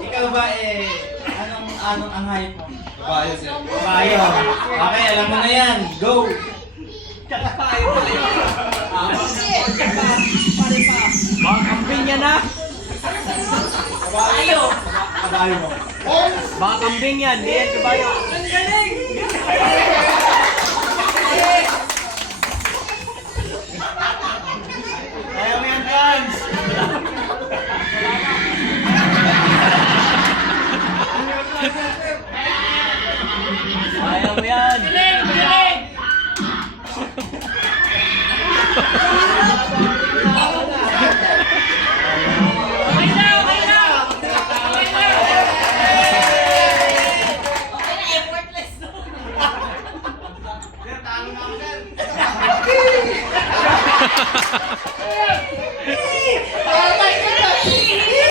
Ikaw ba anong ang hayop mo? Kabayo sir. Kabayo. Okay, alam mo na yan. Go! Kabayo pala yun. Baka kambing yan ha. Kabayo. Kabayo mo. Baka kambing yan. Di yan kabayo. Ang galing! Kaya mo yan, Franz! Ayaw mo yan. Galing! Galing! Okay na! Okay na! Okay na! Okay na, effortless. Sir, talo na ako, sir.